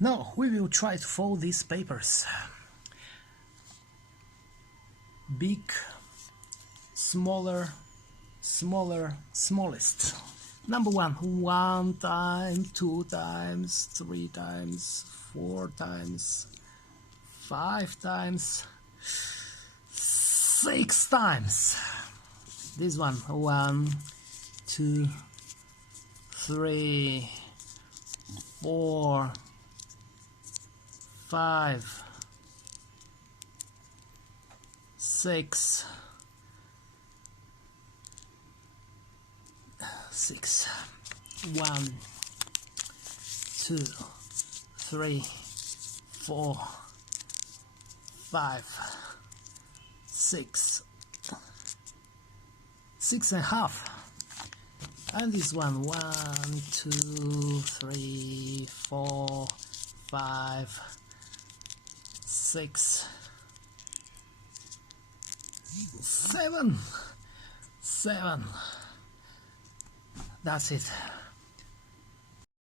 Now we will try to fold these papers. Big, smaller, smaller, smallest. Number one, 1 time, 2 times, 3 times, 4 times, 5 times, 6 times. This one, 1, 2, 3, 4, 5, 6, 6. 1, 2, 3, 4, 5, 6. 6.5. And this one, 1, 2, 3, 4, 5, 6, 7. That's it.